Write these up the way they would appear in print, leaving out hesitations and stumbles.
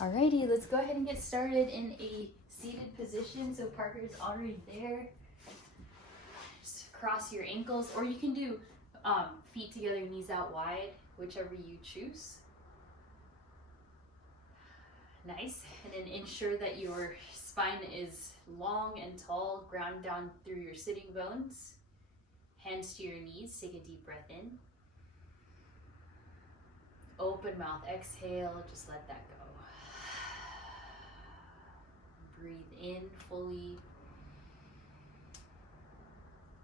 Alrighty, let's go ahead and get started in a seated position. So Parker's already there. Just cross your ankles, or you can do feet together, knees out wide, whichever you choose. Nice. And then ensure that your spine is long and tall, ground down through your sitting bones. Hands to your knees, take a deep breath in. Open mouth, exhale, just let that go. Breathe in fully.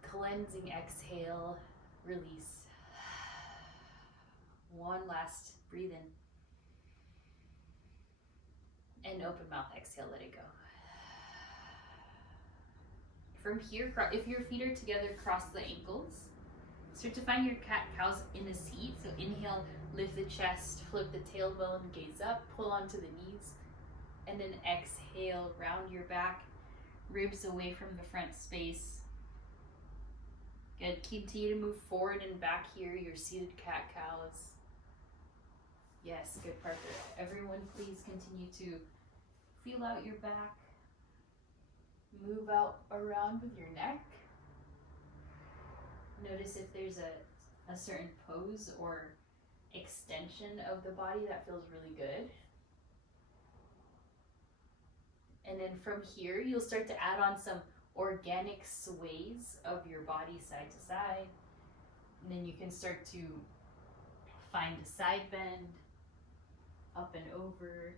Cleansing exhale, release. One last breathe in. And open mouth, exhale, let it go. From here, if your feet are together, cross the ankles. Start to find your cat-cows in a seat. So inhale, lift the chest, flip the tailbone, gaze up, pull onto the knees. And then exhale, round your back, ribs away from the front space. Good, continue to move forward and back here, your seated cat-cows. Yes, good, Parker. Everyone please continue to feel out your back. Move out around with your neck. Notice if there's a certain pose or extension of the body that feels really good. And then from here, you'll start to add on some organic sways of your body side to side. And then you can start to find a side bend, up and over,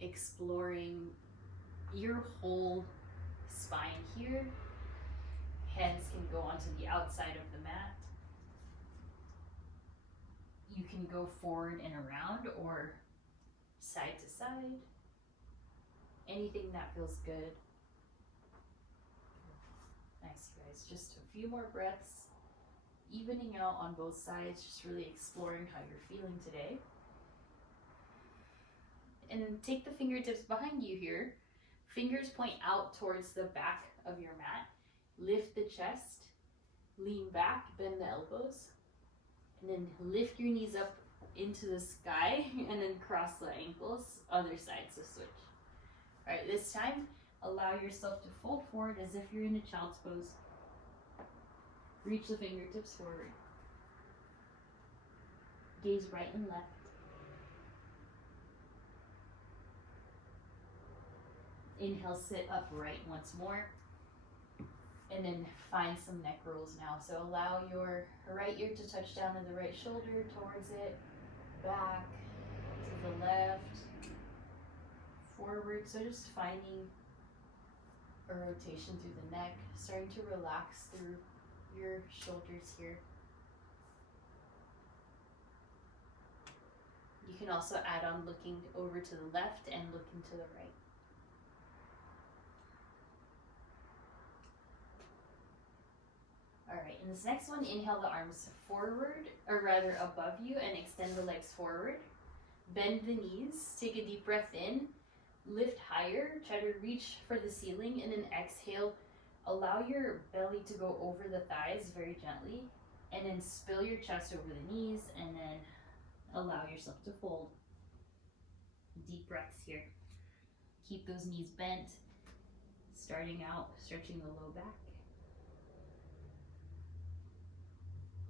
exploring your whole spine here. Hands can go onto the outside of the mat. You can go forward and around or side to side. Anything that feels good. Nice, you guys. Just a few more breaths. Evening out on both sides, just really exploring how you're feeling today. And then take the fingertips behind you here. Fingers point out towards the back of your mat. Lift the chest, lean back, bend the elbows, and then lift your knees up into the sky, and then cross the ankles, other side, so switch. All right, this time, allow yourself to fold forward as if you're in a child's pose. Reach the fingertips forward. Gaze right and left. Inhale, sit upright once more. And then find some neck rolls now. So allow your right ear to touch down to the right shoulder, towards it, back, to the left, forward. So just finding a rotation through the neck, starting to relax through your shoulders here. You can also add on looking over to the left and looking to the right. All right, in this next one, inhale the arms forward, or rather above you, and extend the legs forward. Bend the knees, take a deep breath in, lift higher, try to reach for the ceiling, and then exhale. Allow your belly to go over the thighs very gently, and then spill your chest over the knees, and then allow yourself to fold. Deep breaths here. Keep those knees bent, starting out, stretching the low back.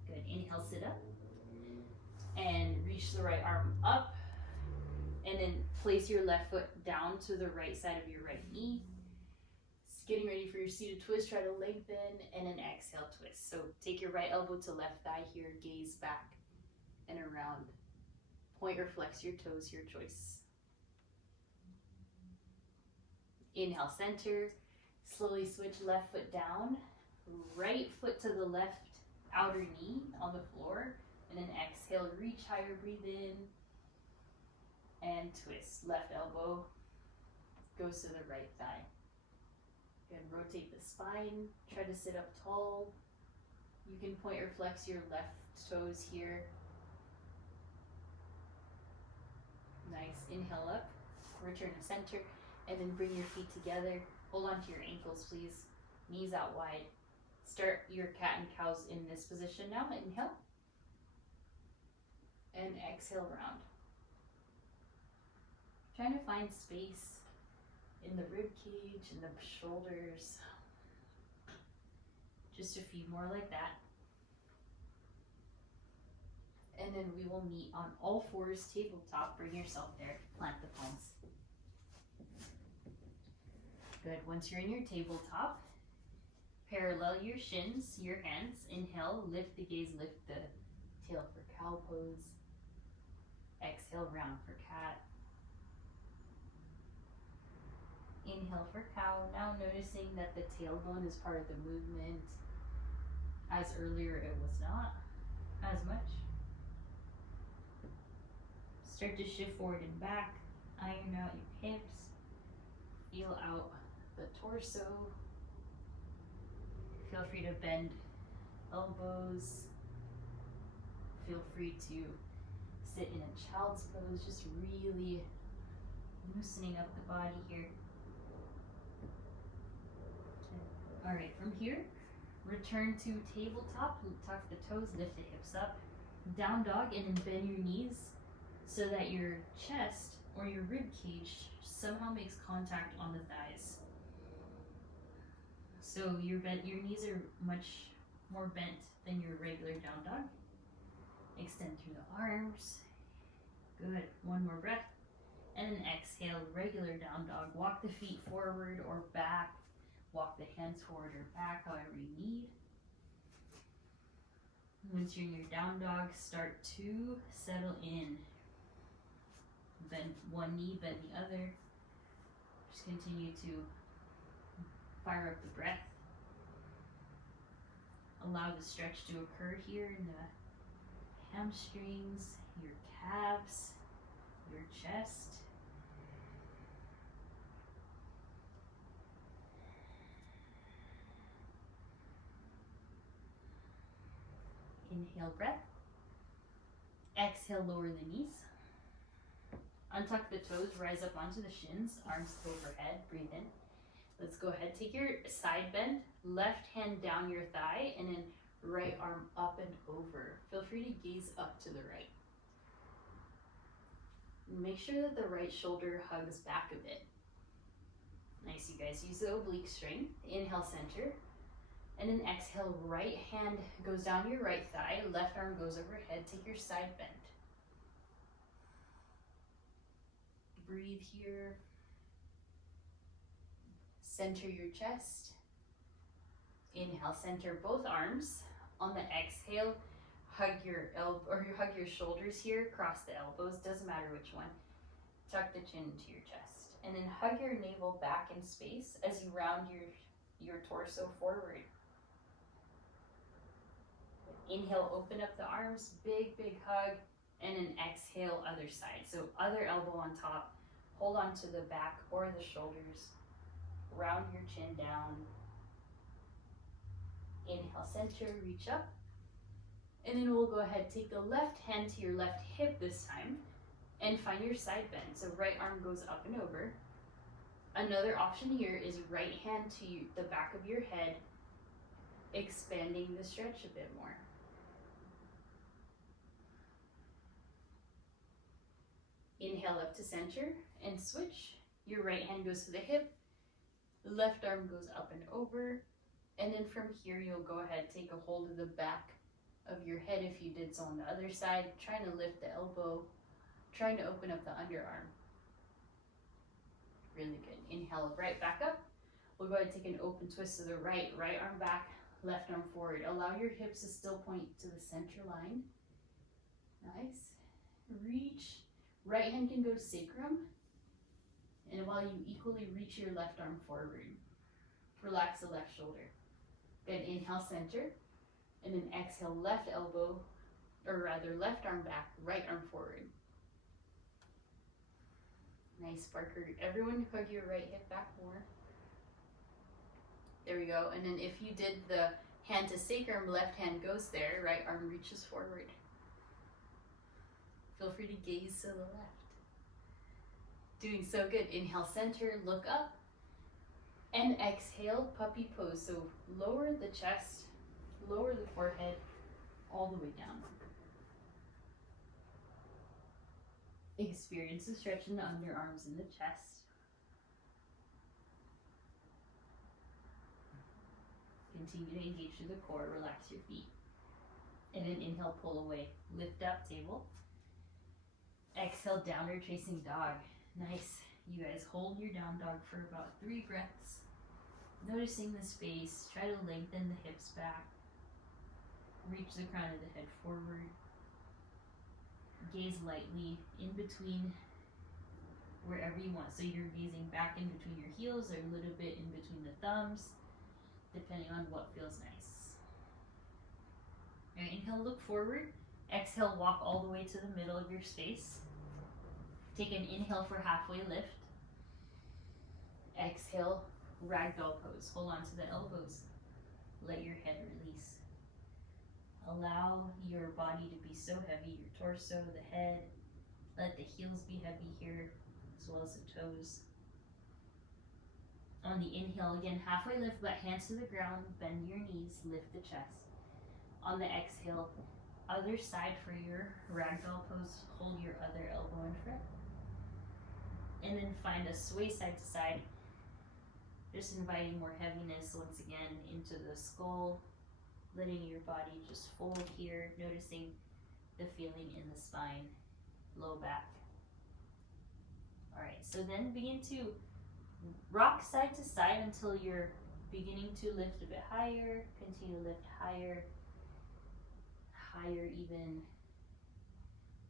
Good, inhale, sit up, and reach the right arm up, and then place your left foot down to the right side of your right knee. Getting ready for your seated twist, try to lengthen, and then exhale, twist. So take your right elbow to left thigh here, gaze back and around. Point or flex your toes, your choice. Inhale, center, slowly switch left foot down, right foot to the left outer knee on the floor, and then exhale, reach higher, breathe in, and twist. Left elbow goes to the right thigh. Good, rotate the spine, try to sit up tall. You can point or flex your left toes here. Nice, inhale up, return to center, and then bring your feet together. Hold on to your ankles, please. Knees out wide. Start your cat and cows in this position now. Inhale. And exhale round. Trying to find space in the rib cage and the shoulders. Just a few more like that. And then we will meet on all fours, tabletop. Bring yourself there. Plant the palms. Good. Once you're in your tabletop, parallel your shins, your hands. Inhale, lift the gaze, lift the tail for cow pose. Exhale, round for cat. Inhale for cow. Now noticing that the tailbone is part of the movement. As earlier it was not as much. Start to shift forward and back. Iron out your hips. Feel out the torso. Feel free to bend elbows. Feel free to sit in a child's pose, just really loosening up the body here. All right, from here, return to tabletop, tuck the toes, lift the hips up, down dog, and then bend your knees so that your chest or your rib cage somehow makes contact on the thighs. So your knees are much more bent than your regular down dog. Extend through the arms. Good. One more breath. And then exhale, regular down dog. Walk the feet forward or back. Walk the hands forward or back, however you need. Once you're in your down dog, start to settle in. Bend one knee, bend the other. Just continue to fire up the breath. Allow the stretch to occur here in the hamstrings, your calves, your chest. Inhale, breath. Exhale, lower the knees. Untuck the toes, rise up onto the shins, arms overhead, breathe in. Let's go ahead, take your side bend, left hand down your thigh, and then right arm up and over. Feel free to gaze up to the right. Make sure that the right shoulder hugs back a bit. Nice, you guys. Use the oblique strength. Inhale, center. And then exhale, right hand goes down your right thigh, left arm goes overhead. Take your side bend. Breathe here. Center your chest. Inhale, center both arms. On the exhale, hug your hug your shoulders here, cross the elbows, doesn't matter which one. Tuck the chin into your chest. And then hug your navel back in space as you round your torso forward. Inhale, open up the arms, big, big hug, and then exhale, other side. So other elbow on top, hold on to the back or the shoulders, round your chin down. Inhale, center, reach up. And then we'll go ahead, take the left hand to your left hip this time, and find your side bend. So right arm goes up and over. Another option here is right hand to the back of your head, expanding the stretch a bit more. Inhale up to center and switch. Your right hand goes to the hip, left arm goes up and over, and then from here you'll go ahead, take a hold of the back of your head if you did so on the other side, trying to lift the elbow, trying to open up the underarm. Really good. Inhale, right back up. We'll go ahead and take an open twist to the right arm back, left arm forward. Allow your hips to still point to the center line. Nice. Reach. Right hand can go to sacrum. And while you equally reach your left arm forward, relax the left shoulder. Then inhale, center. And then exhale, left elbow, or rather left arm back, right arm forward. Nice, Parker. Everyone hug your right hip back more. There we go. And then if you did the hand to sacrum, left hand goes there, right arm reaches forward. Feel free to gaze to the left. Doing so good. Inhale, center, look up. And exhale, puppy pose. So lower the chest, lower the forehead, all the way down. Experience the stretch in the underarms and the chest. Continue to engage through the core, relax your feet. And then inhale, pull away. Lift up, table. Exhale, downward facing dog. Nice. You guys hold your down dog for about 3 breaths. Noticing the space. Try to lengthen the hips back. Reach the crown of the head forward. Gaze lightly in between wherever you want. So you're gazing back in between your heels or a little bit in between the thumbs, depending on what feels nice. Alright, inhale, look forward. Exhale, walk all the way to the middle of your space. Take an inhale for halfway lift. Exhale, Ragdoll Pose. Hold on to the elbows. Let your head release. Allow your body to be so heavy, your torso, the head. Let the heels be heavy here, as well as the toes. On the inhale, again, halfway lift, but hands to the ground, bend your knees, lift the chest. On the exhale, other side for your Ragdoll Pose, hold your other elbow in front. And then find a sway side to side, just inviting more heaviness once again into the skull, letting your body just fold here, noticing the feeling in the spine, low back. All right, so then begin to rock side to side until you're beginning to lift a bit higher. Continue to lift higher, higher even.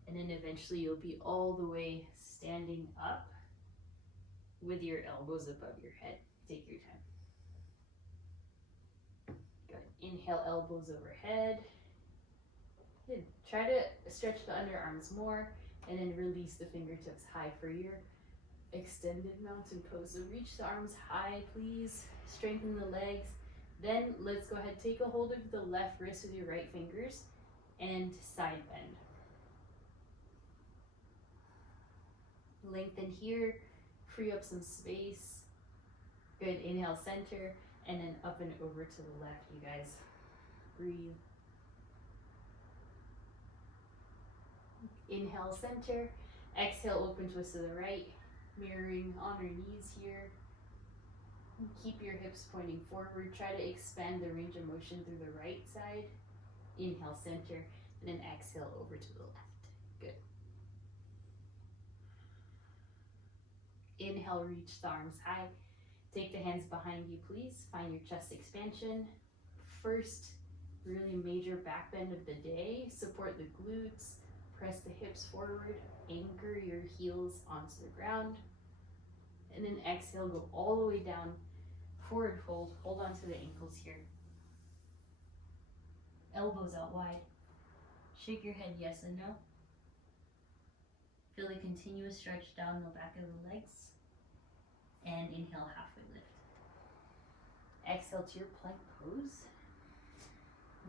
And then eventually you'll be all the way standing up with your elbows above your head. Take your time. Good. Inhale, elbows overhead. Good. Try to stretch the underarms more and then release the fingertips high for your extended mountain pose. So reach the arms high, please. Strengthen the legs. Then let's go ahead, take a hold of the left wrist with your right fingers and side bend. Lengthen here, free up some space. Good, inhale, center, and then up and over to the left, you guys. Breathe. Inhale, center. Exhale, open twist to the right. Mirroring on our knees here. Keep your hips pointing forward. Try to expand the range of motion through the right side. Inhale, center, and then exhale over to the left. Good. Inhale, reach the arms high. Take the hands behind you, please. Find your chest expansion. First, really major back bend of the day. Support the glutes. Press the hips forward. Anchor your heels onto the ground. And then exhale, go all the way down. Forward fold. Hold on to the ankles here. Elbows out wide. Shake your head yes and no. Feel a continuous stretch down the back of the legs. And inhale, halfway lift. Exhale to your plank pose.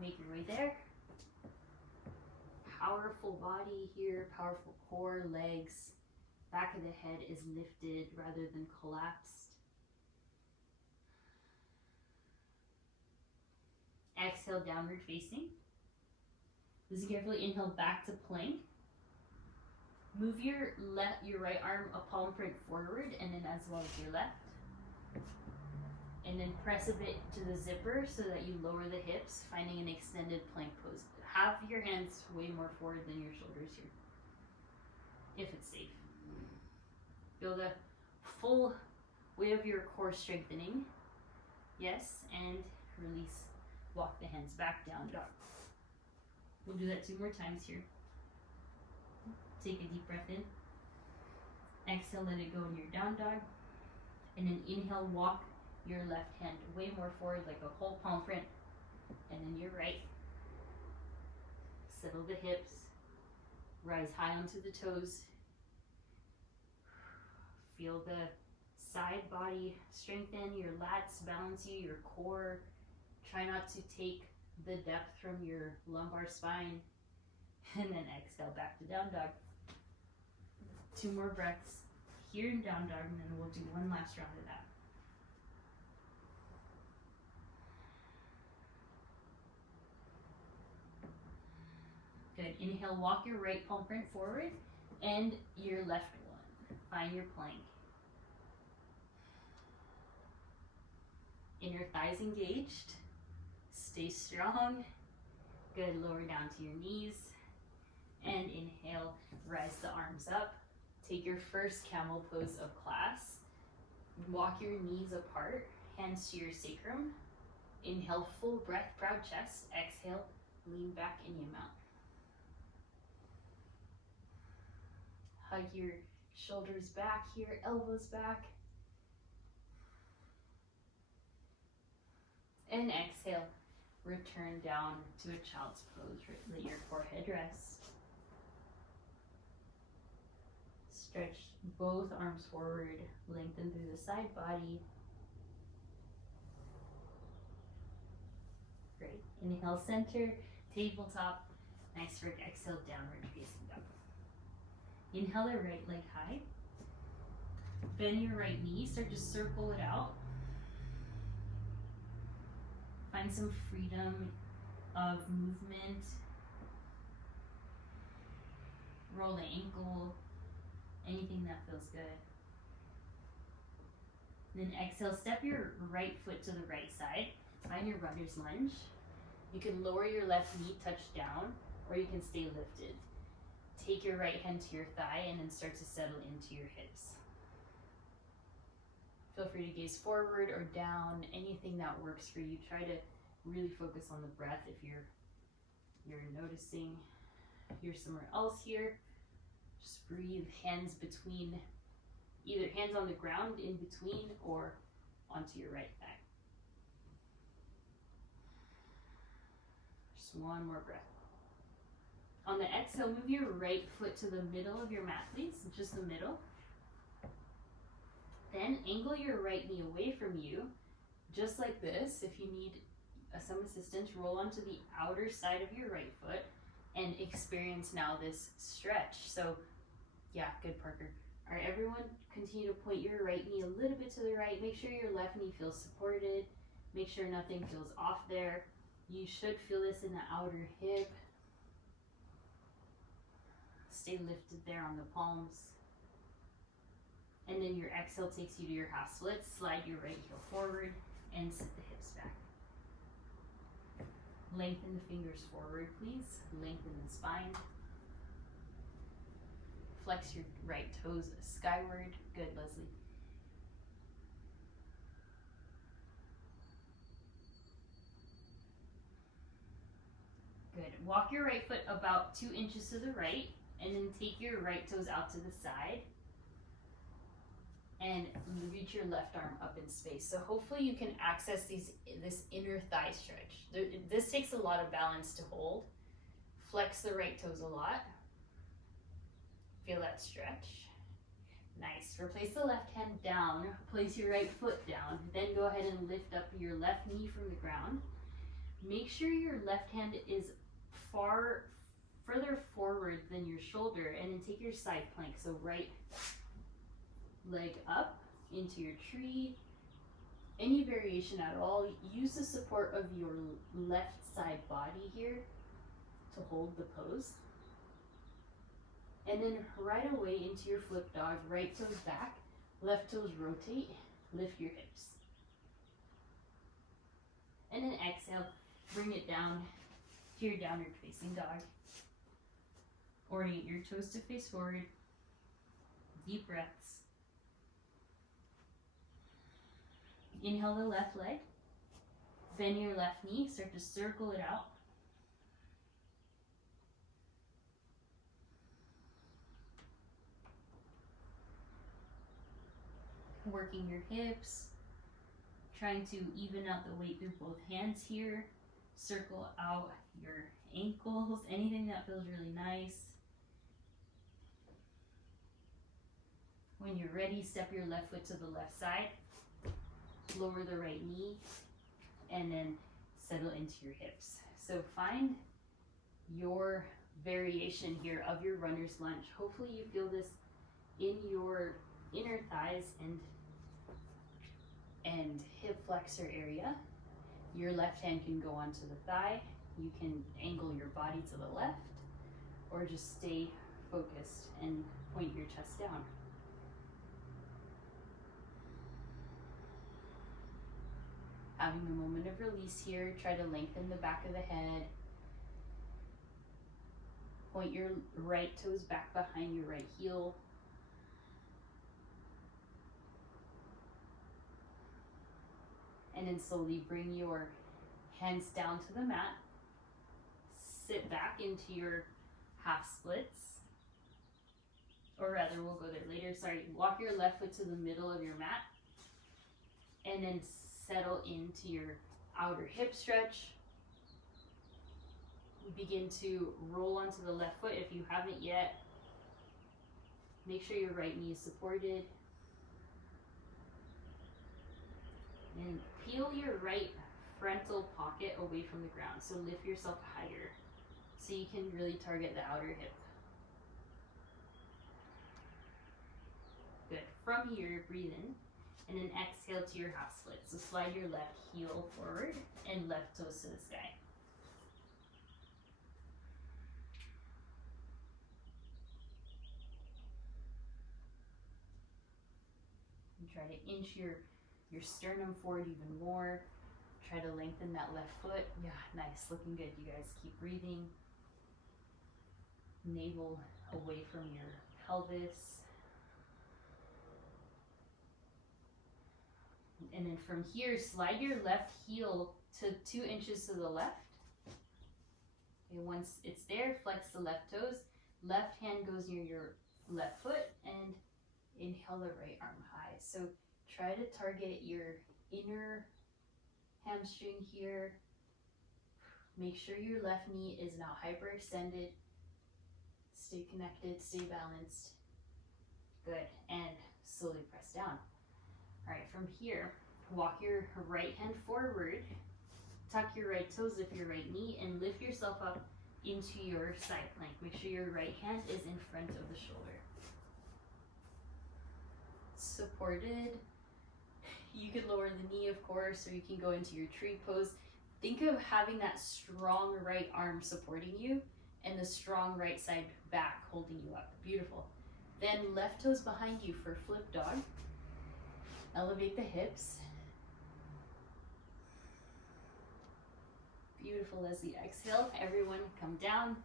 Make your way there. Powerful body here, powerful core, legs. Back of the head is lifted rather than collapsed. Exhale, downward facing. Listen carefully, inhale back to plank. Move your right arm a palm print forward and then as well as your left. And then press a bit to the zipper so that you lower the hips, finding an extended plank pose. Have your hands way more forward than your shoulders here, if it's safe. Feel the full weight of your core strengthening. Yes, and release. Walk the hands back, down dog. We'll do that 2 more times here. Take a deep breath in. Exhale, let it go in your down dog. And then inhale, walk your left hand way more forward like a whole palm print. And then your right. Settle the hips. Rise high onto the toes. Feel the side body strengthen, your lats balance you, your core. Try not to take the depth from your lumbar spine. And then exhale back to down dog. 2 more breaths here in down dog, and then we'll do 1 last round of that. Good. Inhale, walk your right palm print forward. and your left one. Find your plank. Inner thighs engaged. Stay strong. Good, lower down to your knees. And inhale, rise the arms up. Take your first camel pose of class. Walk your knees apart, hands to your sacrum. Inhale, full breath, proud chest. Exhale, lean back and you mount. Hug your shoulders back here, elbows back. And exhale, return down to a child's pose. Let your forehead rest. Stretch both arms forward, lengthen through the side body. Great. Inhale, center, tabletop. Nice work. Exhale, downward facing dog. Inhale the right leg high. Bend your right knee. Start to circle it out. Find some freedom of movement. Roll the ankle. Anything that feels good. Then exhale, step your right foot to the right side. Find your runner's lunge. You can lower your left knee, touch down, or you can stay lifted. Take your right hand to your thigh and then start to settle into your hips. Feel free to gaze forward or down, anything that works for you. Try to really focus on the breath if you're noticing you're somewhere else here. Just breathe, hands between, either hands on the ground in between or onto your right thigh. Just one more breath. On the exhale, move your right foot to the middle of your mat, please, just the middle. Then angle your right knee away from you, just like this. If you need some assistance, roll onto the outer side of your right foot and experience now this stretch. So yeah, good, Parker. All right, everyone, continue to point your right knee a little bit to the right. Make sure your left knee feels supported. Make sure nothing feels off there. You should feel this in the outer hip. Stay lifted there on the palms. And then your exhale takes you to your half split. Slide your right heel forward and sit the hips back. Lengthen the fingers forward, please. Lengthen the spine. Flex your right toes skyward. Good, Leslie. Good. Walk your right foot about 2 inches to the right, and then take your right toes out to the side. And reach your left arm up in space. So hopefully you can access this inner thigh stretch. This takes a lot of balance to hold. Flex the right toes a lot. Feel that stretch. Nice. Replace the left hand down. Place your right foot down. Then go ahead and lift up your left knee from the ground. Make sure your left hand is further forward than your shoulder, and then take your side plank. So right leg up into your tree. Any variation at all. Use the support of your left side body here to hold the pose. And then right away into your flip dog. Right toes back, left toes rotate, lift your hips. And then exhale, bring it down to your downward facing dog. Orient your toes to face forward. Deep breaths. Inhale the left leg. Bend your left knee. Start to circle it out. Working your hips. Trying to even out the weight through both hands here. Circle out your ankles. Anything that feels really nice. When you're ready, step your left foot to the left side. Lower the right knee, and then settle into your hips. So find your variation here of your runner's lunge. Hopefully you feel this in your inner thighs and hip flexor area. Your left hand can go onto the thigh. You can angle your body to the left, or just stay focused and point your chest down. Having a moment of release here, try to lengthen the back of the head. Point your right toes back behind your right heel. And then slowly bring your hands down to the mat. Sit back into your half splits. Or rather, we'll go there later. Sorry, walk your left foot to the middle of your mat. And then settle into your outer hip stretch. Begin to roll onto the left foot if you haven't yet. Make sure your right knee is supported. And peel your right frontal pocket away from the ground. So lift yourself higher so you can really target the outer hip. Good. From here, breathe in and then exhale to your half split. So slide your left heel forward and left toes to the sky. And try to inch your sternum forward even more. Try to lengthen that left foot. Yeah, nice. Looking good. You guys keep breathing. Navel away from your pelvis. And then from here, slide your left heel to 2 inches to the left. Okay, once it's there, flex the left toes. Left hand goes near your left foot and inhale the right arm high. So try to target your inner hamstring here. Make sure your left knee is now hyperextended. Stay connected, stay balanced. Good, and slowly press down. All right, from here, walk your right hand forward, tuck your right toes, lift your right knee, and lift yourself up into your side plank. Make sure your right hand is in front of the shoulder. Supported. You could lower the knee, of course, or you can go into your tree pose. Think of having that strong right arm supporting you and the strong right side back holding you up. Beautiful. Then left toes behind you for flip dog. Elevate the hips. Beautiful. As we exhale, everyone come down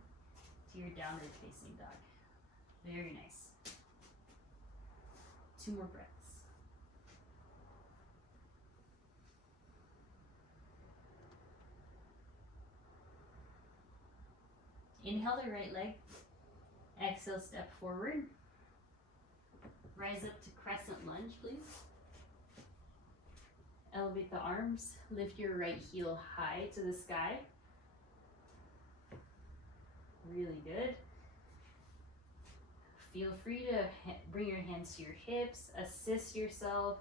to your downward facing dog. Very nice. 2 more breaths. Inhale the right leg. Exhale, step forward. Rise up to Crescent Lunge, please. Elevate the arms. Lift your right heel high to the sky. Really good. Feel free to bring your hands to your hips, assist yourself,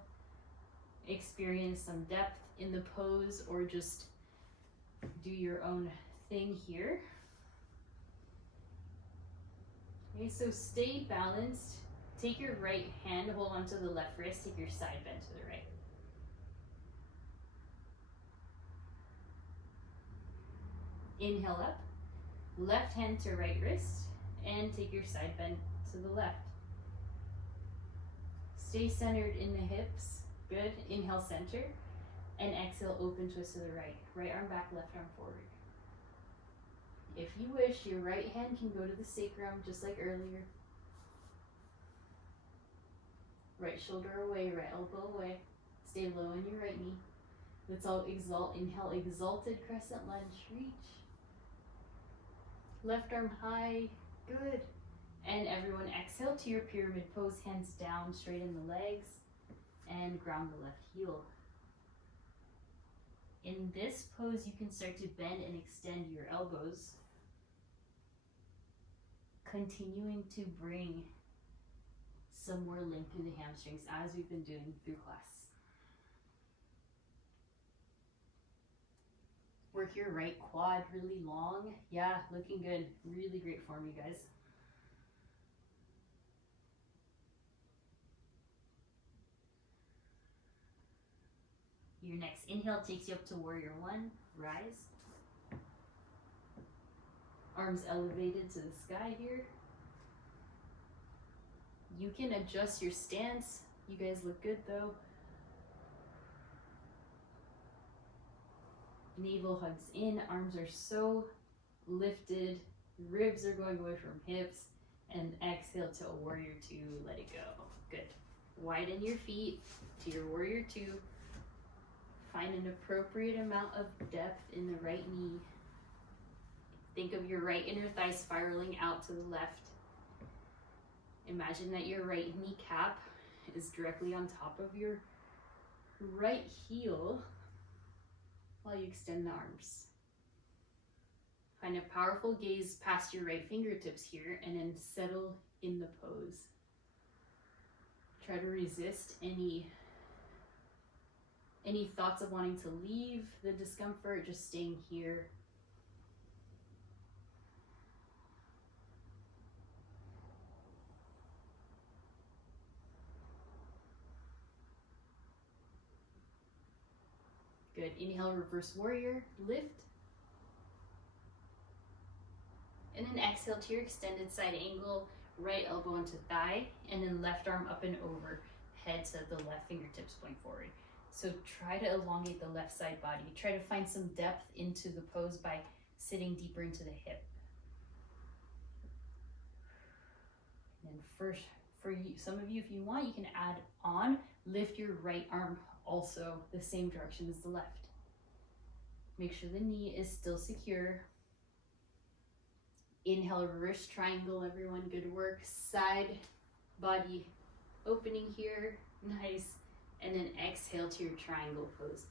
experience some depth in the pose, or just do your own thing here. Okay, so stay balanced. Take your right hand, hold onto the left wrist, take your side bend to the right. Inhale up, left hand to right wrist, and take your side bend to the left. Stay centered in the hips. Good. Inhale, center, and exhale, open twist to the right. Right arm back, left arm forward. If you wish, your right hand can go to the sacrum, just like earlier. Right shoulder away, right elbow away. Stay low in your right knee. Let's all exalt. Inhale, exalted crescent lunge. Reach. Left arm high. Good. And everyone exhale to your pyramid pose. Hands down, straighten the legs, and ground the left heel. In this pose, you can start to bend and extend your elbows, continuing to bring some more length through the hamstrings as we've been doing through class. Work your right quad really long. Yeah, looking good. Really great form, you guys. Your next inhale takes you up to warrior 1. Rise. Arms elevated to the sky here. You can adjust your stance. You guys look good though. Navel hugs in, arms are so lifted, ribs are going away from hips, and exhale to a warrior two, let it go. Good. Widen your feet to your warrior two. Find an appropriate amount of depth in the right knee. Think of your right inner thigh spiraling out to the left. Imagine that your right kneecap is directly on top of your right heel while you extend the arms. Find a powerful gaze past your right fingertips here and then settle in the pose. Try to resist any thoughts of wanting to leave the discomfort, just staying here. Good. Inhale, reverse warrior, lift. And then exhale to your extended side angle, right elbow into thigh, and then left arm up and over, head to the left fingertips point forward. So try to elongate the left side body. Try to find some depth into the pose by sitting deeper into the hip. And then for you, some of you, if you want, you can add on, lift your right arm also the same direction as the left. Make sure the knee is still secure. Inhale, reverse triangle, everyone, good work. Side body opening here, nice. And then exhale to your triangle pose.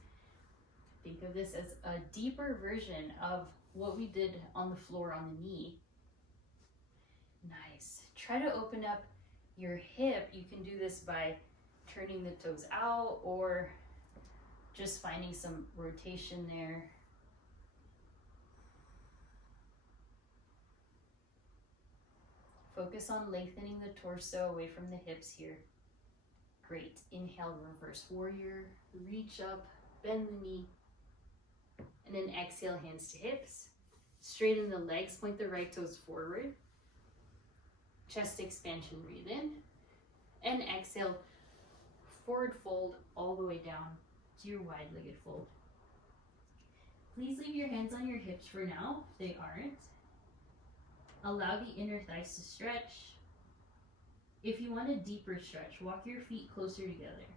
Think of this as a deeper version of what we did on the floor on the knee. Nice. Try to open up your hip. You can do this by turning the toes out or just finding some rotation there. Focus on lengthening the torso away from the hips here. Great. Inhale, reverse warrior, reach up, bend the knee, and then exhale, hands to hips. Straighten the legs, point the right toes forward. Chest expansion, breathe in. And exhale, forward fold all the way down to your wide-legged fold. Please leave your hands on your hips for now, if they aren't. Allow the inner thighs to stretch. If you want a deeper stretch, walk your feet closer together.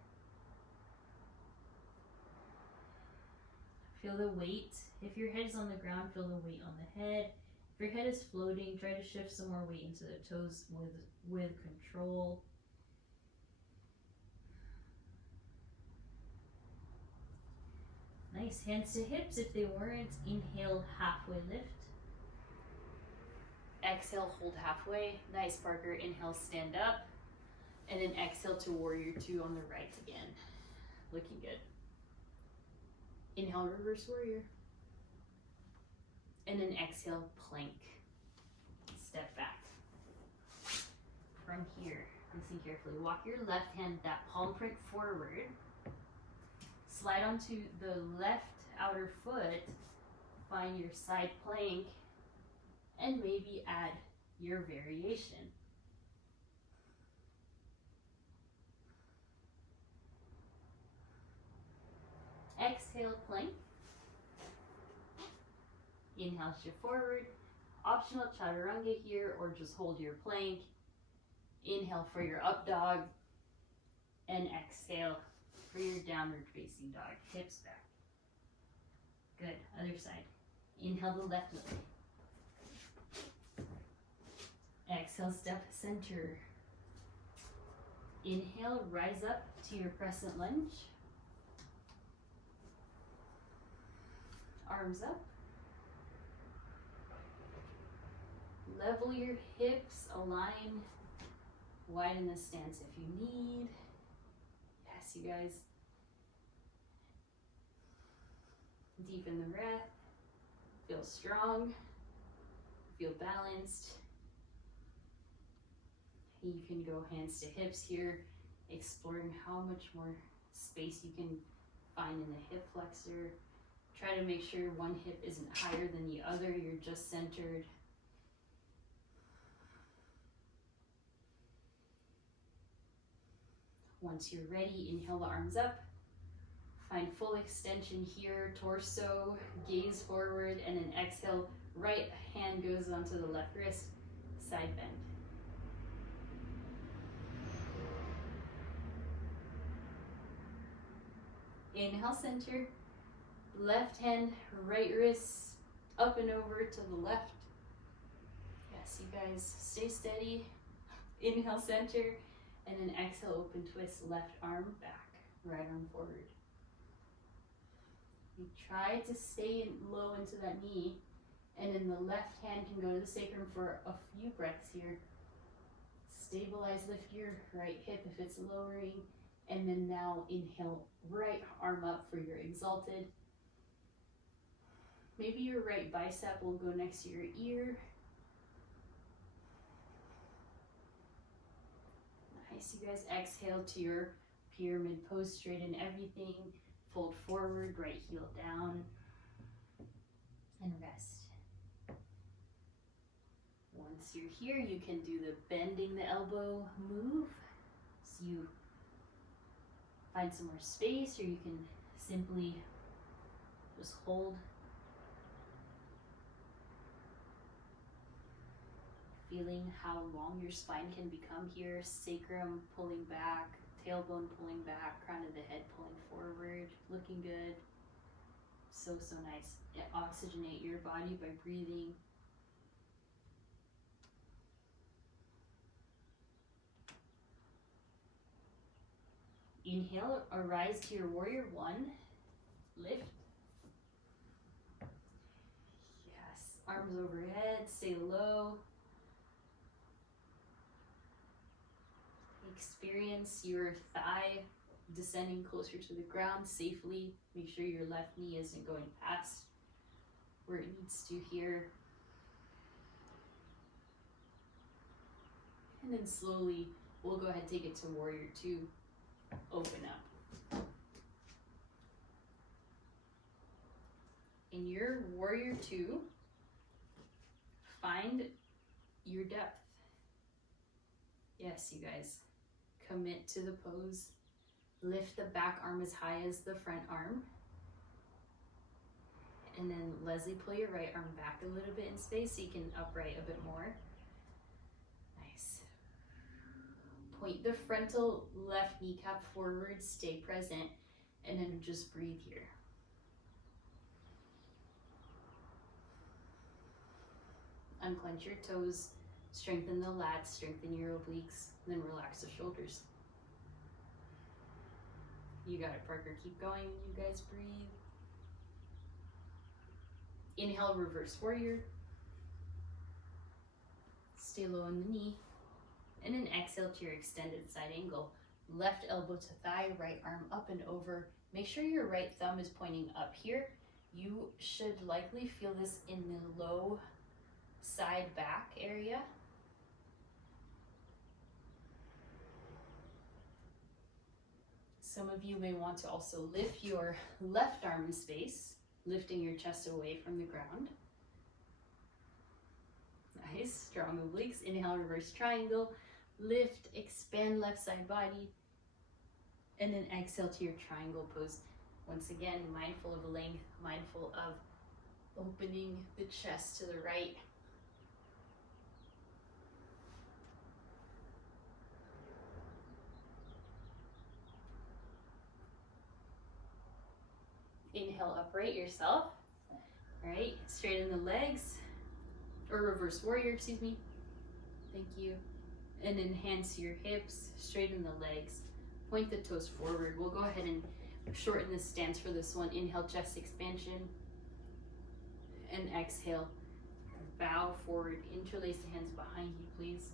Feel the weight. If your head is on the ground, feel the weight on the head. If your head is floating, try to shift some more weight into the toes with control. Nice. Hands to hips if they weren't. Inhale, halfway lift. Exhale, hold halfway. Nice, Parker. Inhale, stand up. And then exhale to warrior two on the right again. Looking good. Inhale, reverse warrior. And then exhale, plank. Step back. From here, listen carefully. Walk your left hand, that palm print forward. Slide onto the left outer foot. Find your side plank. And maybe add your variation. Exhale, plank. Inhale, shift forward. Optional chaturanga here, or just hold your plank. Inhale for your up dog. And exhale for your downward facing dog. Hips back. Good. Other side. Inhale the left leg. Exhale, step center. Inhale, rise up to your crescent lunge. Arms up. Level your hips, align. Widen the stance if you need. Yes, you guys. Deepen the breath. Feel strong. Feel balanced. You can go hands to hips here, exploring how much more space you can find in the hip flexor. Try to make sure one hip isn't higher than the other, you're just centered. Once you're ready, inhale the arms up. Find full extension here, torso, gaze forward, and then exhale, right hand goes onto the left wrist, side bend. Inhale, center, left hand, right wrist, up and over to the left. Yes, you guys, stay steady. Inhale, center, and then exhale, open twist, left arm back, right arm forward. You try to stay low into that knee, and then the left hand can go to the sacrum for a few breaths here. Stabilize, lift your right hip if it's lowering, and then now inhale, right arm up for your exalted. Maybe your right bicep will go next to your ear. Nice, you guys, exhale to your pyramid pose, straighten everything, fold forward, right heel down, and rest. Once you're here, you can do the bending the elbow move. So you find some more space, or you can simply just hold. Feeling how long your spine can become here, sacrum pulling back, tailbone pulling back, crown of the head pulling forward, looking good. So nice. Oxygenate your body by breathing. Inhale, arise to your warrior one, lift. Yes, arms overhead, stay low. Experience your thigh descending closer to the ground safely. Make sure your left knee isn't going past where it needs to here. And then slowly, we'll go ahead and take it to warrior two. Open up. In your warrior two, find your depth. Yes, you guys. Commit to the pose. Lift the back arm as high as the front arm. And then Leslie, pull your right arm back a little bit in space so you can upright a bit more. Nice. Point the frontal left kneecap forward, stay present, and then just breathe here. Unclench your toes. Strengthen the lats, strengthen your obliques, then relax the shoulders. You got it, Parker. Keep going. You guys breathe. Inhale, reverse warrior. Stay low in the knee. And then exhale to your extended side angle. Left elbow to thigh, right arm up and over. Make sure your right thumb is pointing up here. You should likely feel this in the low side back area. Some of you may want to also lift your left arm in space, lifting your chest away from the ground. Nice, strong obliques. Inhale, reverse triangle. Lift, expand left side body. And then exhale to your triangle pose. Once again, mindful of length, mindful of opening the chest to the right. Inhale, upright yourself. All right, straighten the legs, or reverse warrior, excuse me. Thank you. And then hands to your hips, straighten the legs. Point the toes forward. We'll go ahead and shorten the stance for this one. Inhale, chest expansion. And exhale, bow forward. Interlace the hands behind you, please.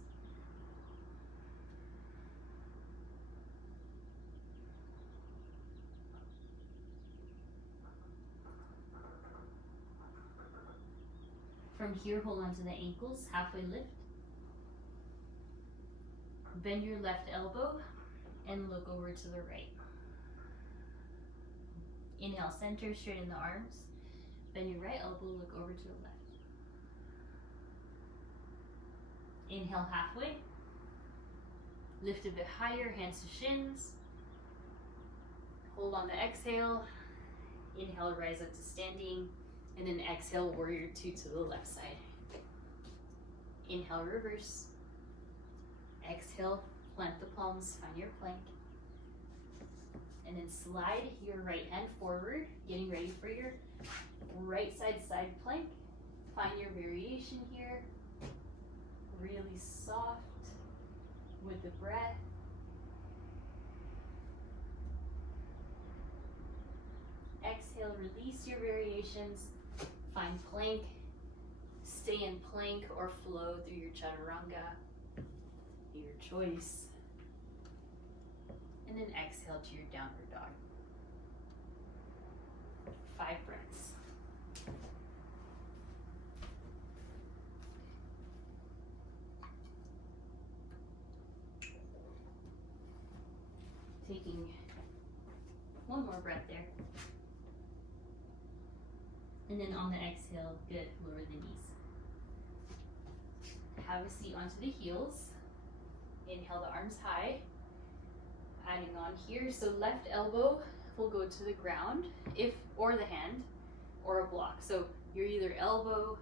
From here, hold on to the ankles, halfway lift. Bend your left elbow and look over to the right. Inhale, center, straighten the arms. Bend your right elbow, look over to the left. Inhale, halfway. Lift a bit higher, hands to shins. Hold on the exhale. Inhale, rise up to standing. And then exhale, warrior two to the left side. Inhale, reverse. Exhale, plant the palms, find your plank. And then slide your right hand forward, getting ready for your right side plank. Find your variation here. Really soft with the breath. Exhale, release your variations. Find plank. Stay in plank or flow through your chaturanga. Your choice. And then exhale to your downward dog. 5 breaths. Taking one more breath there. And then on the exhale, good, lower the knees. Have a seat onto the heels. Inhale the arms high. Adding on here, so left elbow will go to the ground, or the hand, or a block. So you're either elbow,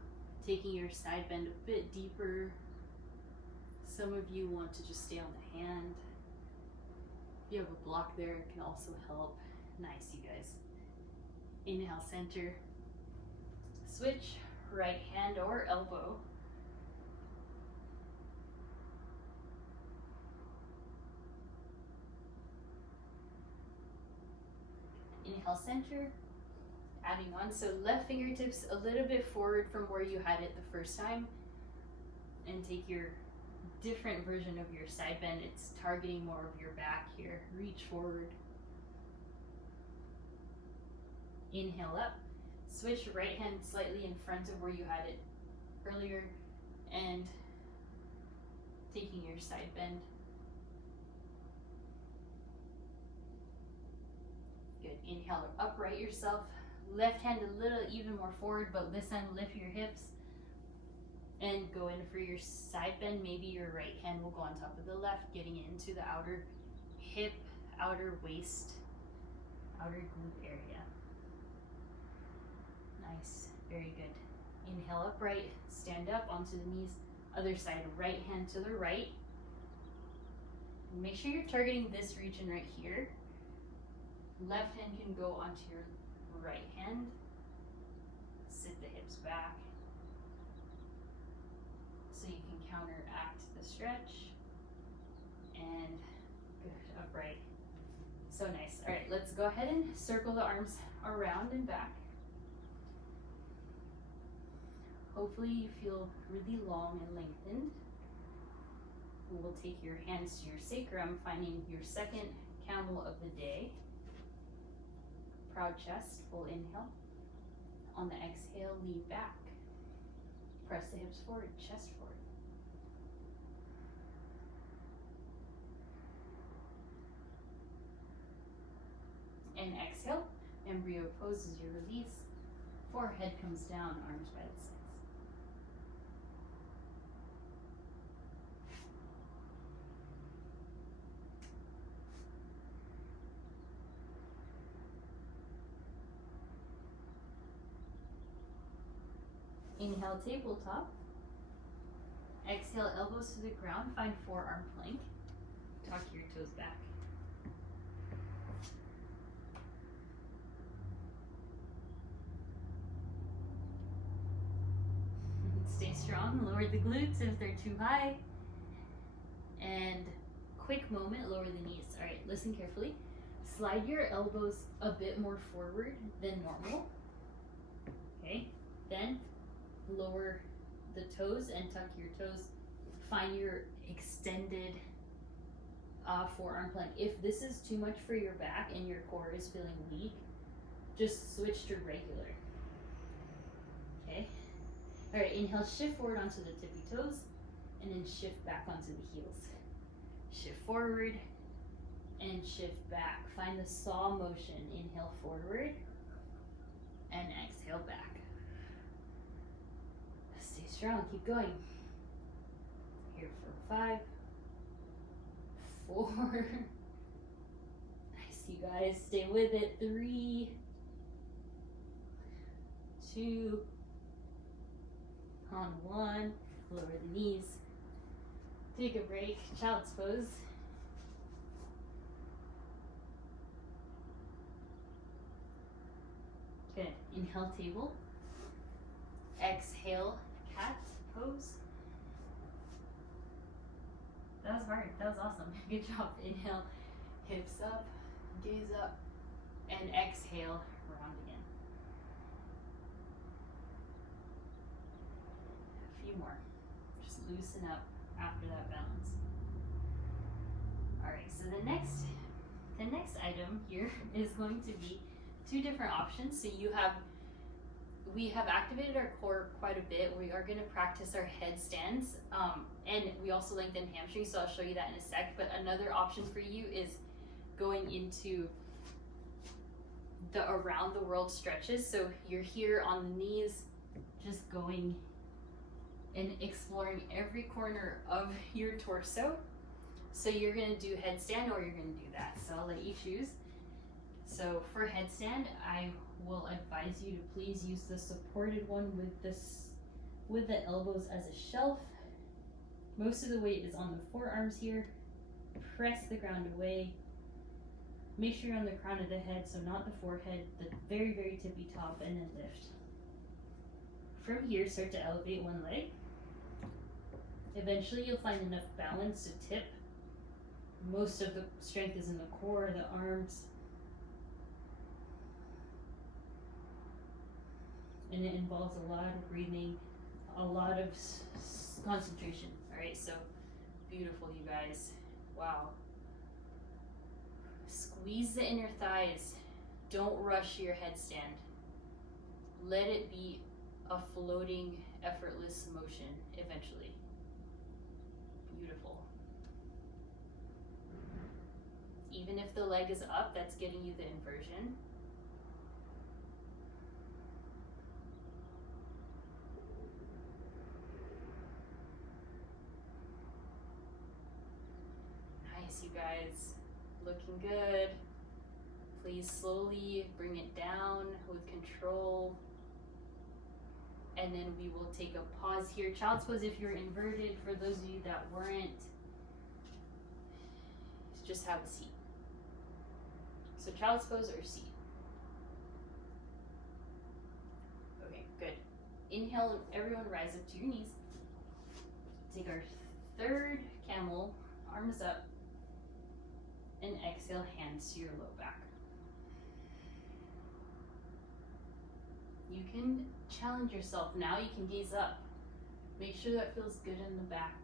taking your side bend a bit deeper. Some of you want to just stay on the hand. If you have a block there, it can also help. Nice, you guys. Inhale, center. Switch, right hand or elbow. Inhale, center. Adding on, so left fingertips a little bit forward from where you had it the first time. And take your different version of your side bend. It's targeting more of your back here. Reach forward. Inhale up. Switch right hand slightly in front of where you had it earlier. And taking your side bend. Good. Inhale, upright yourself. Left hand a little even more forward, but this time lift your hips. And go in for your side bend. Maybe your right hand will go on top of the left, getting into the outer hip, outer waist, outer glute area. Nice, very good. Inhale, upright, stand up onto the knees. Other side, right hand to the right. Make sure you're targeting this region right here. Left hand can go onto your right hand. Sit the hips back so you can counteract the stretch. And good, upright. So nice. All right, let's go ahead and circle the arms around and back. Hopefully you feel really long and lengthened. We'll take your hands to your sacrum, finding your second camel of the day. Proud chest, full inhale. On the exhale, lean back. Press the hips forward, chest forward. And exhale, embryo pose is your release. Forehead comes down, arms by the sides. Inhale, tabletop. Exhale, elbows to the ground. Find forearm plank. Tuck your toes back. Stay strong. Lower the glutes if they're too high. And quick moment, lower the knees. All right, listen carefully. Slide your elbows a bit more forward than normal. Okay, then lower the toes and tuck your toes. Find your extended forearm plank. If this is too much for your back and your core is feeling weak, just switch to regular. Okay. All right, inhale, shift forward onto the tippy toes, and then shift back onto the heels. Shift forward and shift back. Find the saw motion. Inhale forward and exhale back. Stay strong, keep going. Here for 5, 4. Nice, you guys. Stay with it. 3, 2, on 1. Lower the knees. Take a break. Child's pose. Good. Inhale, table. Exhale, cat pose. That was hard. That was awesome. Good job. Inhale, hips up, gaze up, and exhale, round again. A few more. Just loosen up after that balance. All right. So the next item here is going to be 2 different options. So we have activated our core quite a bit. We are going to practice our headstands, and we also lengthen hamstrings, so I'll show you that in a sec. But another option for you is going into the around the world stretches. So you're here on the knees, just going and exploring every corner of your torso. So you're going to do headstand or you're going to do that. So I'll let you choose. So for headstand, I will advise you to please use the supported one with the elbows as a shelf. Most of the weight is on the forearms here. Press the ground away. Make sure you're on the crown of the head, so not the forehead, the very, very tippy top, and then lift. From here, start to elevate one leg. Eventually, you'll find enough balance to tip. Most of the strength is in the core, the arms. And it involves a lot of breathing, a lot of concentration. All right, so beautiful, you guys. Wow. Squeeze the inner thighs. Don't rush your headstand. Let it be a floating, effortless motion eventually. Beautiful. Even if the leg is up, that's getting you the inversion. Nice, you guys. Looking good. Please slowly bring it down with control. And then we will take a pause here. Child's pose if you're inverted. For those of you that weren't, just have a seat. So child's pose or seat. Okay, good. Inhale, everyone rise up to your knees. Take our 3rd camel, arms up. And exhale, hands to your low back. You can challenge yourself. Now you can gaze up. Make sure that feels good in the back.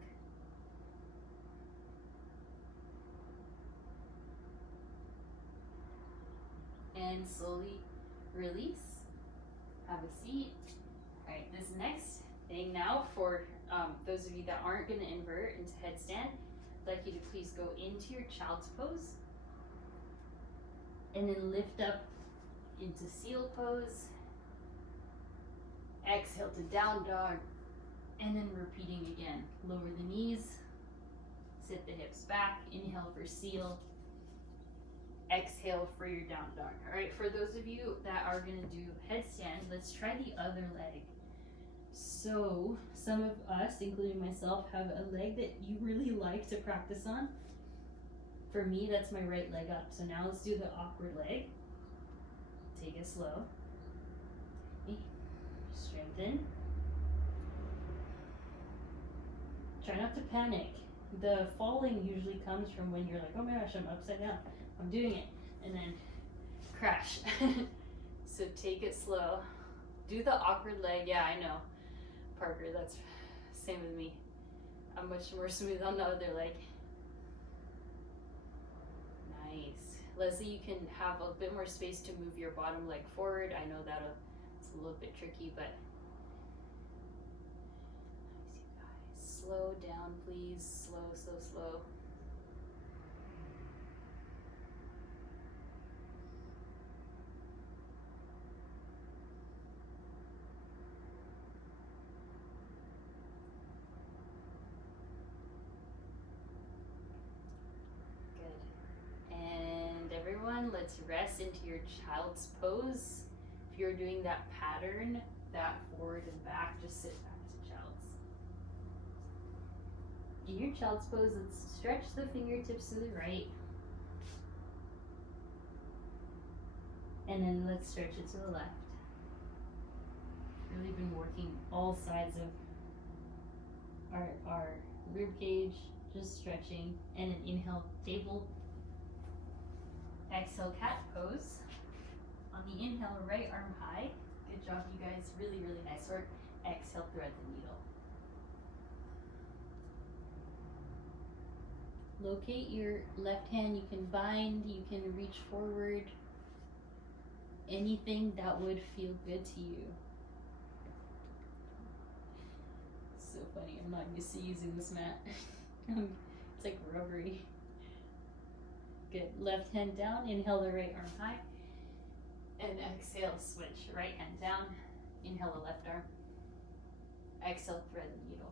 And slowly release. Have a seat. All right, this next thing now for those of you that aren't going to invert into headstand, I'd like you to please go into your child's pose and then lift up into seal pose. Exhale to down dog, and then repeating again. Lower the knees, sit the hips back, inhale for seal, exhale for your down dog. All right, for those of you that are gonna do headstand, let's try the other leg. So some of us, including myself, have a leg that you really like to practice on. For me, that's my right leg up. So now let's do the awkward leg. Take it slow. Strengthen. Try not to panic. The falling usually comes from when you're like, oh my gosh, I'm upside down. I'm doing it. And then crash. So take it slow. Do the awkward leg. Yeah, I know. Parker, that's same with me. I'm much more smooth on the other leg. Nice. Leslie, you can have a bit more space to move your bottom leg forward. I know that it's a little bit tricky, but nice, you guys. Slow down, please. Slow, slow, slow. let's rest into your child's pose. If you're doing that pattern, that forward and back, just sit back to child's. In your child's pose, let's stretch the fingertips to the right. And then let's stretch it to the left. Really been working all sides of our rib cage, just stretching. And an inhale, table. Exhale, cat pose. On the inhale, right arm high. Good job, you guys. Really, really nice work. Exhale, thread the needle. Locate your left hand. You can bind, you can reach forward. Anything that would feel good to you. So funny, I'm not used to using this mat. It's like rubbery. Good. Left hand down, inhale the right arm high. And exhale, switch. Right hand down, inhale the left arm. Exhale, thread the needle.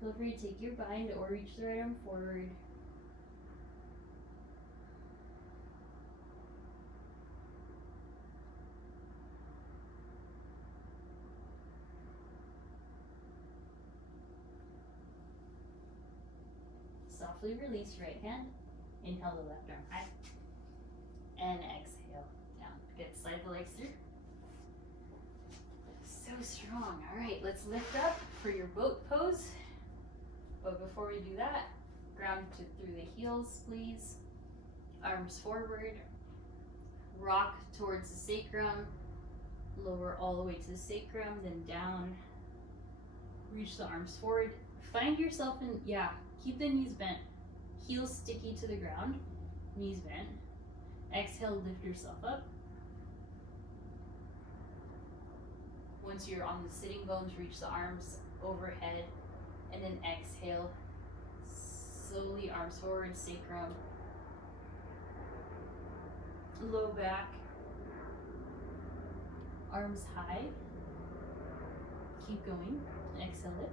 Feel free to take your bind or reach the right arm forward. Softly release right hand. Inhale the left arm high. And exhale down. Good. Slide the legs through. So strong. All right, let's lift up for your boat pose. But before we do that, ground through the heels, please. Arms forward. Rock towards the sacrum. Lower all the way to the sacrum, then down. Reach the arms forward. Find yourself in, keep the knees bent. Heels sticky to the ground. Knees bent. Exhale, lift yourself up. Once you're on the sitting bones, reach the arms overhead. And then exhale. Slowly arms forward, sacrum. Low back. Arms high. Keep going. Exhale, lift.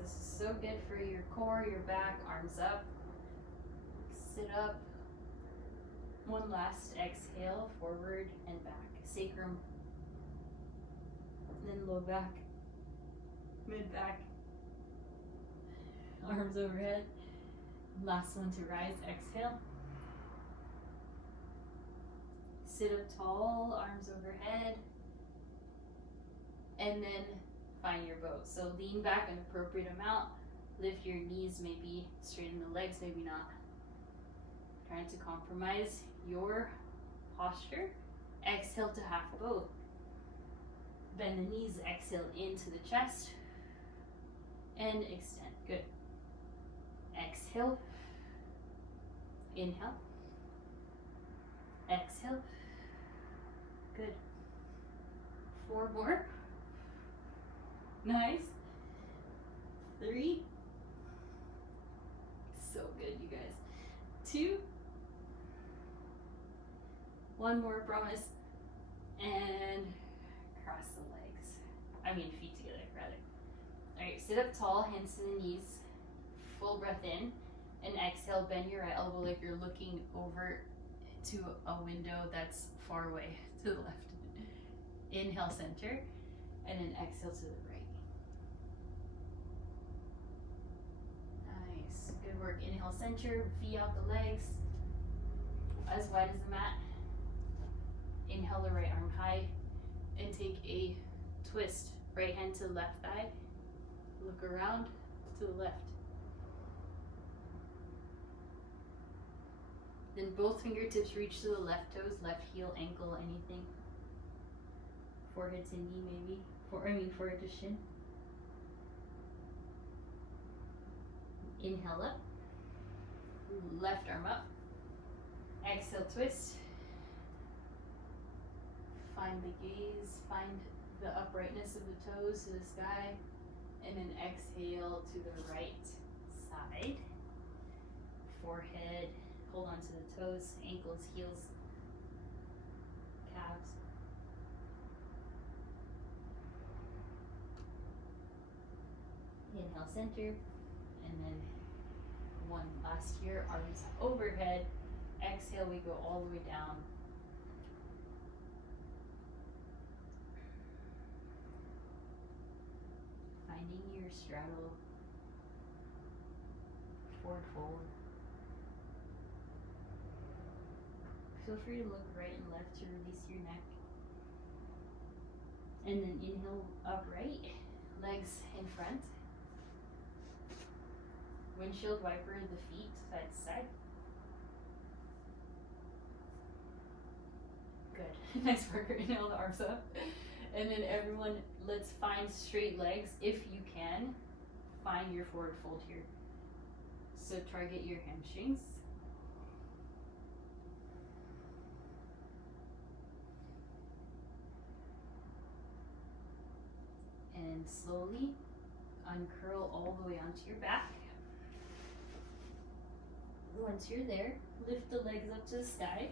This is so good for your core, your back, arms up. Sit up. One last exhale, forward and back. Sacrum. And then low back. Mid back. Arms overhead. Last one to rise, exhale. Sit up tall, arms overhead. And then find your boat. So lean back an appropriate amount. Lift your knees, maybe straighten the legs, maybe not. Trying to compromise your posture. Exhale to half boat. Bend the knees, exhale into the chest. And extend. Good. Exhale. Inhale. Exhale. Good. 4 more. Nice. 3. So good, you guys. 2. 1 more, promise. And cross the legs. Feet together, rather. Alright, sit up tall, hands to the knees. Full breath in. And exhale, bend your right elbow like you're looking over to a window that's far away to the left. Inhale, center. And then exhale to the right. Nice. Good work. Inhale, center. V out the legs. As wide as the mat. Inhale the right arm high. And take a twist. Right hand to the left thigh. Look around to the left. Then both fingertips reach to the left toes, left heel, ankle, anything. Forehead to knee, maybe. Forehead to shin. Inhale up. Left arm up. Exhale, twist. Find the gaze. Find the uprightness of the toes to the sky. And then exhale to the right side. Forehead. Hold on to the toes, ankles, heels, calves. Inhale, center. And then one last here, arms overhead. Exhale, we go all the way down. Finding your straddle. Forward fold. Feel free to look right and left to release your neck. And then inhale upright, legs in front. Windshield wiper the feet side to side. Good. Nice work. Inhale the arms up. And then everyone, let's find straight legs. If you can, find your forward fold here. So target your hamstrings. And slowly uncurl all the way onto your back. Once you're there, lift the legs up to the sky.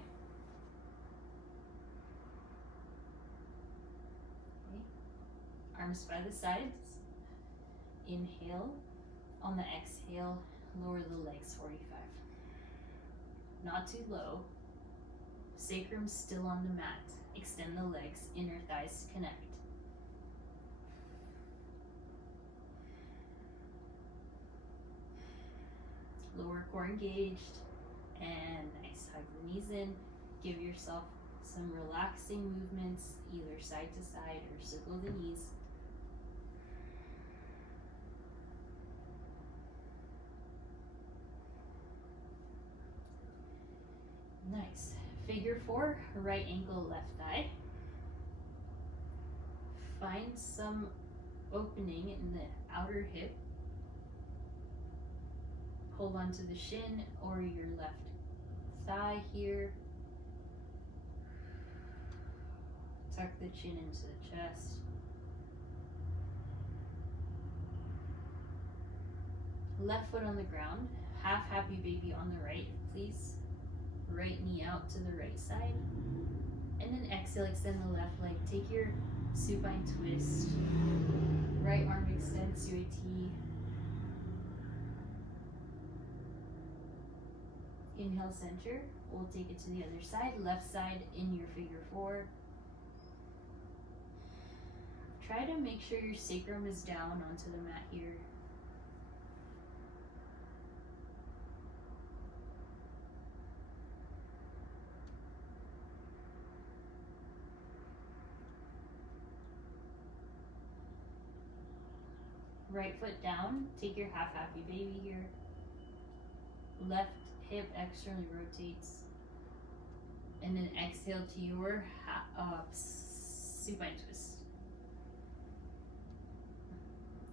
Okay. Arms by the sides. Inhale. On the exhale, lower the legs 45. Not too low. Sacrum still on the mat. Extend the legs, inner thighs connect. Lower core engaged, and nice. Hug the knees in. Give yourself some relaxing movements, either side to side or circle the knees. Nice. Figure four, right ankle, left thigh. Find some opening in the outer hip. Hold on to the shin or your left thigh here. Tuck the chin into the chest. Left foot on the ground. Half happy baby on the right, please. Right knee out to the right side. And then exhale, extend the left leg. Take your supine twist. Right arm extends to a T. Inhale, center. We'll take it to the other side. Left side in your figure four. Try to make sure your sacrum is down onto the mat here. Right foot down. Take your half happy baby here. Left hip externally rotates, and then exhale to your supine twist.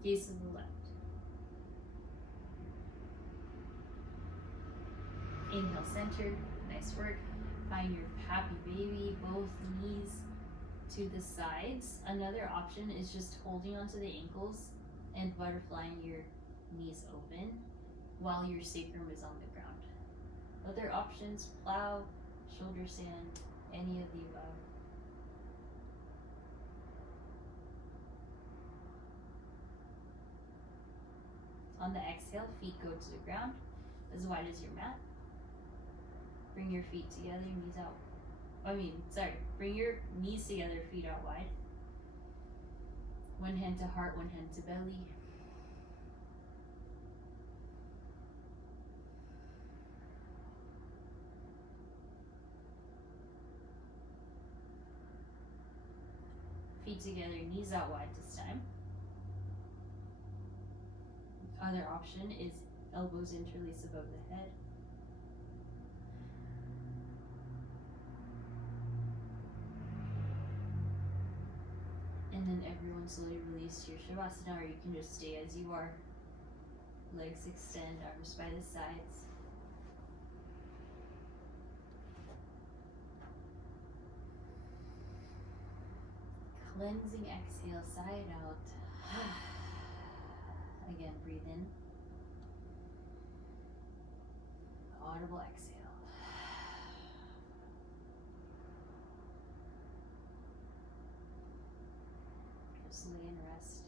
Gaze to the left. Inhale, centered. Nice work. Find your happy baby, both knees to the sides. Another option is just holding onto the ankles and butterflying your knees open while your sacrum is on the ground. Other options, plow, shoulder stand, any of the above. On the exhale, feet go to the ground as wide as your mat. Bring your feet together, knees out. Bring your knees together, feet out wide. One hand to heart, one hand to belly. Feet together, knees out wide this time. Other option is elbows interlace above the head. And then everyone slowly release your Shavasana, or you can just stay as you are. Legs extend, arms by the sides. Cleansing exhale, side out. Again, breathe in. Audible exhale. Just lay and rest.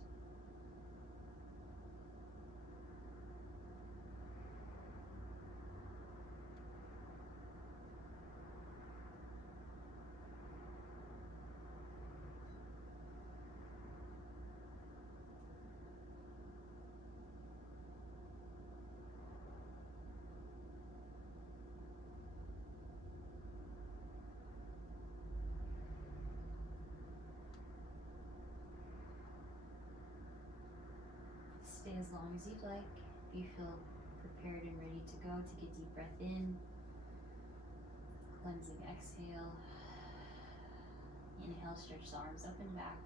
stay as long as you'd like. If you feel prepared and ready to go, take a deep breath in. Cleansing exhale. Inhale, stretch the arms up and back.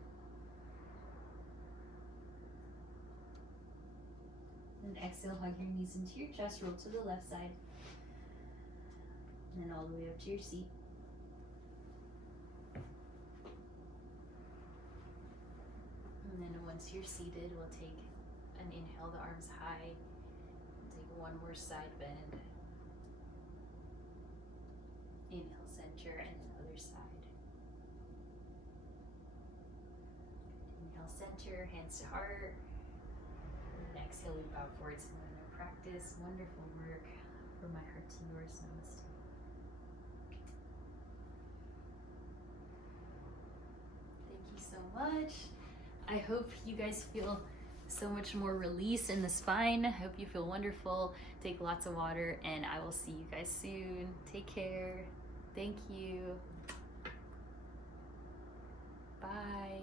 And exhale, hug your knees into your chest, roll to the left side. And then all the way up to your seat. And then once you're seated, we'll take an inhale, the arms high. Take one more side bend. Inhale, center, and then other side. Inhale, center, hands to heart. And exhale, we bow forward to another practice. Wonderful work. From my heart to yours, namaste. Thank you so much. I hope you guys feel so much more release in the spine. I hope you feel wonderful. Take lots of water, and I will see you guys soon. Take care. Thank you. Bye.